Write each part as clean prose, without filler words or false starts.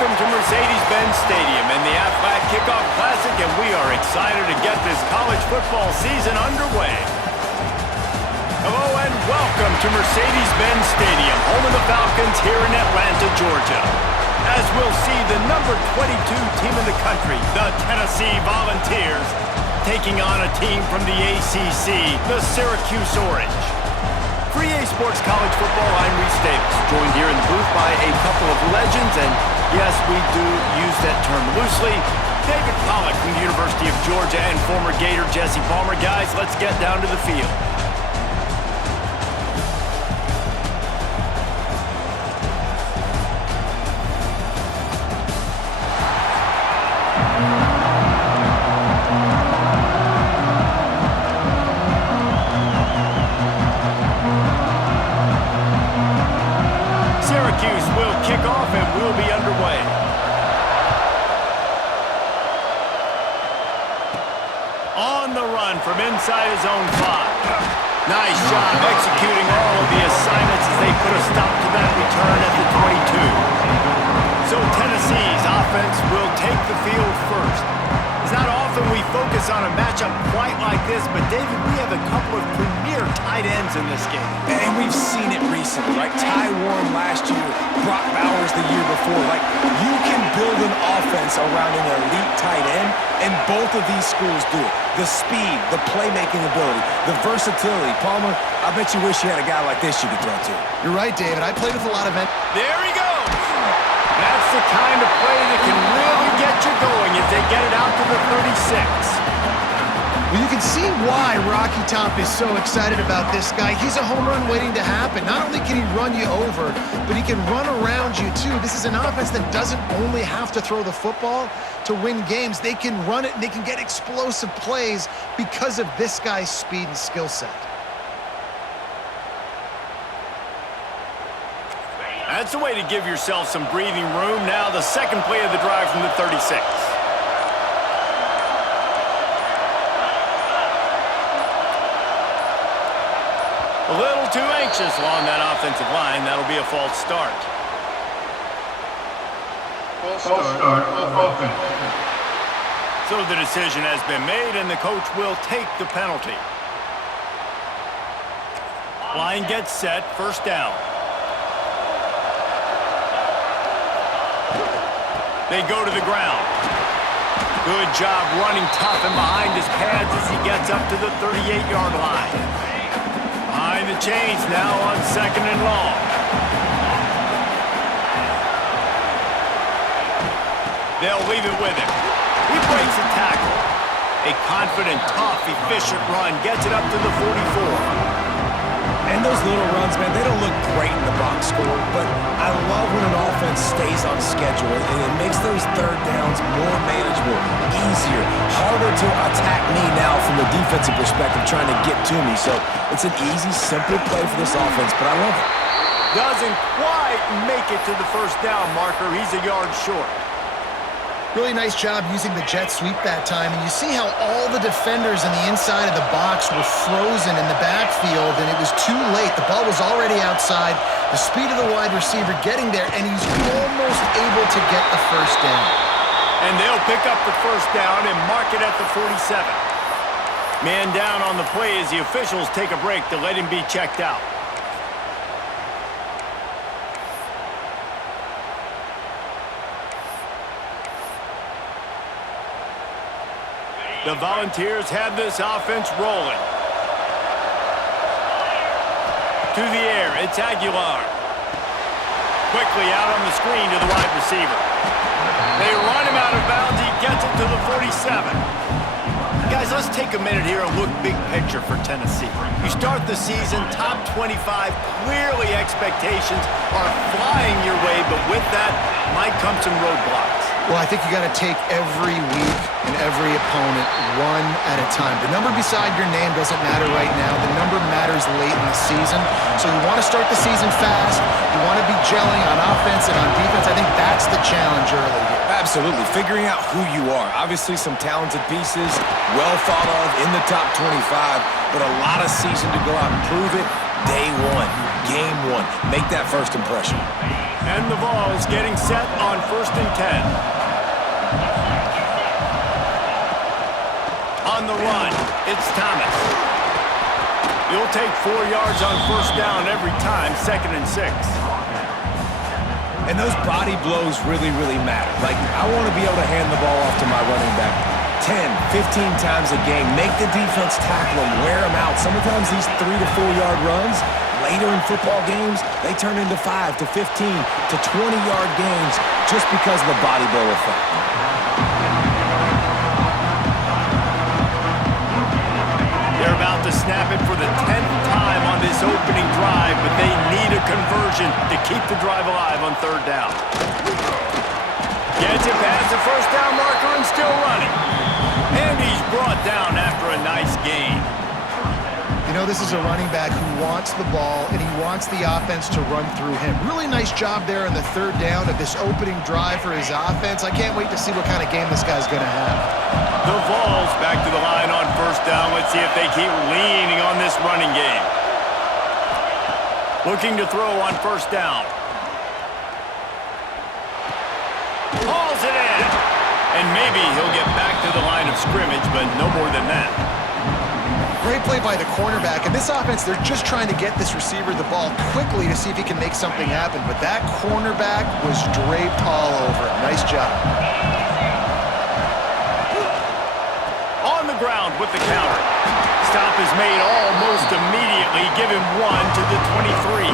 welcome to Mercedes-Benz Stadium and the Aflac Kickoff Classic, and we are excited to get this college football season underway. Hello and welcome to Mercedes-Benz Stadium, home of the Falcons here in Atlanta, Georgia. As we'll see the number 22 team in the country, the Tennessee Volunteers, taking on a team from the ACC, the Syracuse Orange. For EA Sports College Football, I'm Reese Davis, joined here in the booth by a couple of legends, and yes, we do use that term loosely. David Pollack from the University of Georgia and former Gator Jesse Palmer. Guys, let's get down to the field. Syracuse will kick off and we'll be underway. On the run from inside his own 5. Nice job executing all of the assignments as they put a stop to that return at the 22. So Tennessee's offense will take the field first. It's not often we focus on a matchup quite like this, but David, we have a couple of premier tight ends in this game. And we've seen it recently, right? Ty Warren last year, Brock Bowers the year before. Like, you can build an offense around an elite tight end, and both of these schools do it. The speed, the playmaking ability, the versatility. Palmer, I bet you wish you had a guy like this you could throw to. You're right, David. I played with a lot of... There he goes! That's the kind of play that can really get you going as they get it out to the 36. Well, you can see why Rocky Top is so excited about this guy. He's a home run waiting to happen. Not only can he run you over, but he can run around you too. This is an offense that doesn't only have to throw the football to win games. They can run it and they can get explosive plays because of this guy's speed and skill set. That's a way to give yourself some breathing room. Now the second play of the drive from the 36. A little too anxious along that offensive line. That'll be a false start. False start of offense. So the decision has been made, and the coach will take the penalty. Line gets set, first down. They go to the ground. Good job running tough and behind his pads as he gets up to the 38-yard line. Behind the chains now on second and long. They'll leave it with him. He breaks a tackle. A confident, tough, efficient run gets it up to the 44. And those little runs, man, they don't look great in the box score, but I love when an offense stays on schedule, and it makes those third downs more manageable, easier, harder to attack me now from the defensive perspective trying to get to me. So it's an easy, simple play for this offense, but I love it. Doesn't quite make it to the first down marker. He's a yard short. Really nice job using the jet sweep that time, and you see how all the defenders in the inside of the box were frozen in the backfield, and it was too late. The ball was already outside. The speed of the wide receiver getting there, and he's almost able to get the first down. And they'll pick up the first down and mark it at the 47. Man down on the play as the officials take a break to let him be checked out. The Volunteers have this offense rolling. To the air, it's Aguilar. Quickly out on the screen to the wide receiver. They run him out of bounds. He gets it to the 47. Guys, let's take a minute here and look big picture for Tennessee. You start the season top 25. Clearly expectations are flying your way, but with that might come some roadblocks. Well, I think you got to take every week and every opponent one at a time. The number beside your name doesn't matter right now. The number matters late in the season. So you want to start the season fast. You want to be gelling on offense and on defense. I think that's the challenge early here. Absolutely. Figuring out who you are. Obviously some talented pieces, well thought of in the top 25, but a lot of season to go out and prove it. Day one, game one. Make that first impression. And the Vols getting set on 1st and 10. On the run, it's Thomas. He'll take 4 yards on 1st down every time, 2nd and 6. And those body blows really, really matter. Like, I want to be able to hand the ball off to my running back 10, 15 times a game. Make the defense tackle them, wear them out. Sometimes these 3 to 4 yard runs, later in football games, they turn into 5 to 15 to 20-yard games just because of the body blow effect. They're about to snap it for the 10th time on this opening drive, but they need a conversion to keep the drive alive on 3rd down. Gets it past the 1st down marker and still running. And he's brought down after a nice gain. You know, this is a running back who wants the ball, and he wants the offense to run through him. Really nice job there on the 3rd down of this opening drive for his offense. I can't wait to see what kind of game this guy's going to have. The Vols back to the line on 1st down. Let's see if they keep leaning on this running game. Looking to throw on 1st down. Hauls it in. And maybe he'll get back to the line of scrimmage, but no more than that. Great play by the cornerback. And this offense, they're just trying to get this receiver the ball quickly to see if he can make something happen. But that cornerback was draped all over him. Nice job. On the ground with the counter. Stop is made almost immediately. Give him 1 to the 23.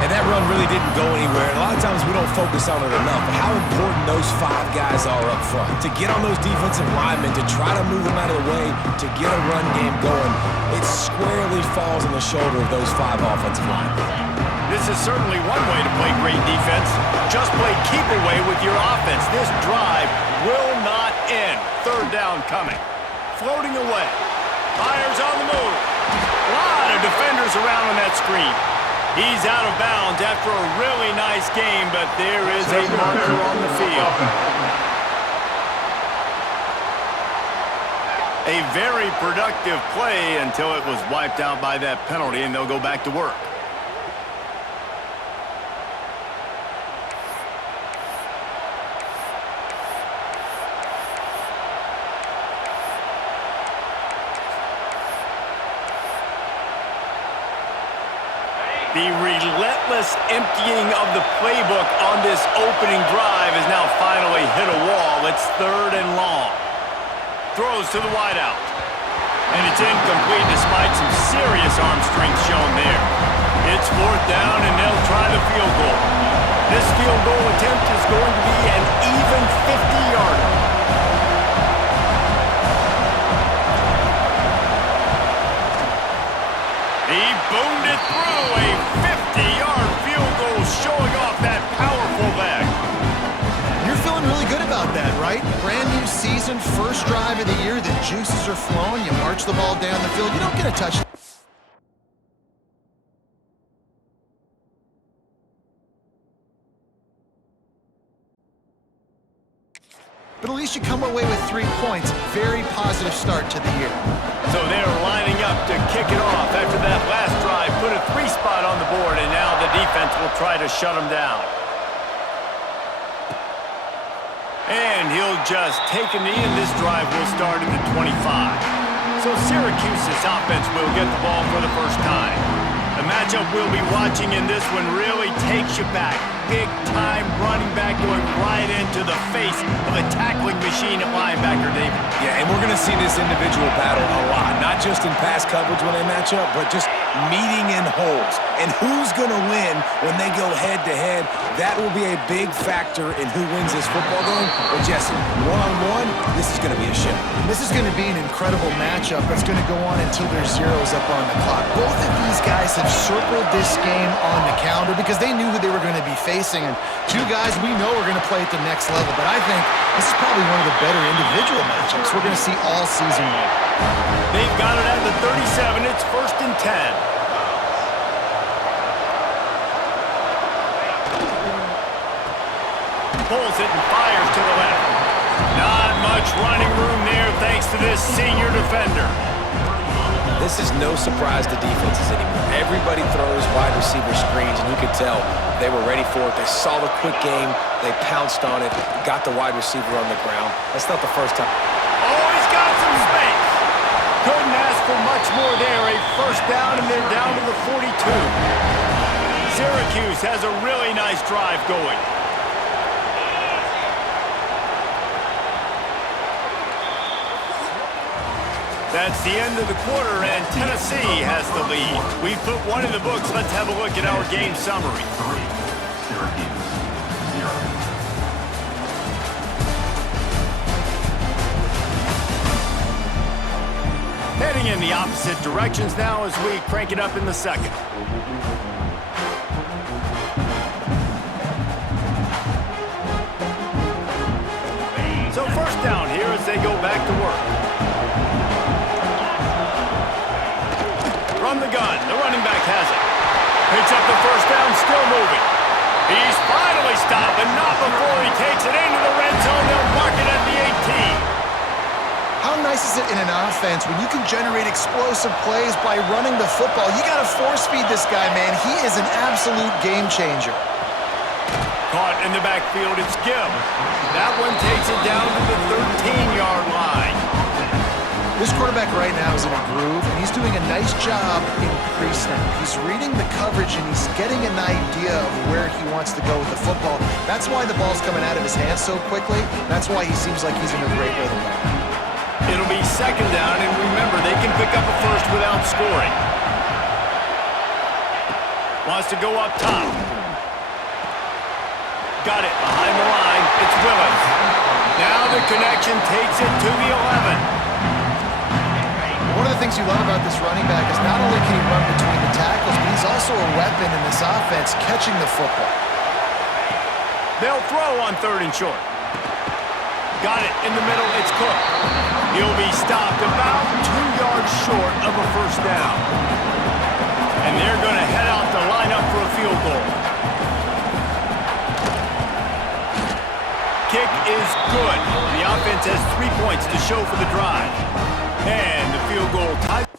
And that run really didn't go anywhere. And a lot of times we don't focus on it enough. But how important those 5 guys are up front. To get on those defensive linemen, to try to move them out of the way, to get a run game going, it squarely falls on the shoulder of those 5 offensive linemen. This is certainly one way to play great defense. Just play keep away with your offense. This drive will not end. 3rd down coming. Floating away. Fires on the move. A lot of defenders around on that screen. He's out of bounds after a really nice game, but there is a marker on the field. A very productive play until it was wiped out by that penalty, and they'll go back to work. The relentless emptying of the playbook on this opening drive has now finally hit a wall. It's 3rd and long. Throws to the wideout. And it's incomplete despite some serious arm strength shown there. It's 4th down and they'll try the field goal. This field goal attempt is going to be an even 50-yarder. He boomed it through, a 50-yard field goal showing off that powerful leg. You're feeling really good about that, right? Brand new season, 1st drive of the year, the juices are flowing, you march the ball down the field, you don't get a touchdown. But at least you come away with 3 points. Very positive start to the year. So they're lining up to kick it off after that last drive. Put a 3 spot on the board, and now the defense will try to shut them down. And he'll just take a knee, and this drive will start at the 25. So Syracuse's offense will get the ball for the first time. The matchup we'll be watching in this one really takes you back. Big-time running back going right into the face of a tackling machine at linebacker, David. Yeah, and we're going to see this individual battle a lot. Not just in pass coverage when they match up, but just meeting in holes. And who's going to win when they go head-to-head, that will be a big factor in who wins this football game. But Jesse, one-on-one, this is going to be a show. This is going to be an incredible matchup that's going to go on until there's zeros up on the clock. Both of these guys have circled this game on the calendar because they knew who they were going to be facing. And 2 guys we know are going to play at the next level. But I think this is probably one of the better individual matchups we're going to see all season long. They've got it at the 37. It's 1st and 10. Pulls it and fires to the left. Not much running room there thanks to this senior defender. This is no surprise to defenses anymore. Everybody throws wide receiver screens, and you could tell they were ready for it. They saw the quick game. They pounced on it, got the wide receiver on the ground. That's not the first time. Oh, he's got some space. Couldn't ask for much more there. A first down, and they're down to the 42. Syracuse has a really nice drive going. That's the end of the quarter, and Tennessee has the lead. We've put one in the books. Let's have a look at our game summary. Heading in the opposite directions now as we crank it up in the second. So first down here as they go back to work. From the gun, the running back has it. Picks up the first down, still moving. He's finally stopped, but not before he takes it into the red zone. They'll mark it at the 18. How nice is it in an offense when you can generate explosive plays by running the football? You got to force feed this guy, man. He is an absolute game changer. Caught in the backfield, it's Gibb. That one takes it down to the 13-yard line. This quarterback right now is in a groove, and he's doing a nice job in pre-snap. He's reading the coverage, and he's getting an idea of where he wants to go with the football. That's why the ball's coming out of his hands so quickly. That's why he seems like he's in a great rhythm right now. It'll be second down, and remember, they can pick up a first without scoring. Wants to go up top. Got it behind the line. It's Willis. Now the connection takes it to the 11. One of the things you love about this running back is not only can he run between the tackles, but he's also a weapon in this offense catching the football. They'll throw on third and short. Got it in the middle. It's Cook. He'll be stopped about 2 yards short of a first down. And they're going to head out to line up for a field goal. Kick is good. The offense has 3 points to show for the drive. And the field goal ties.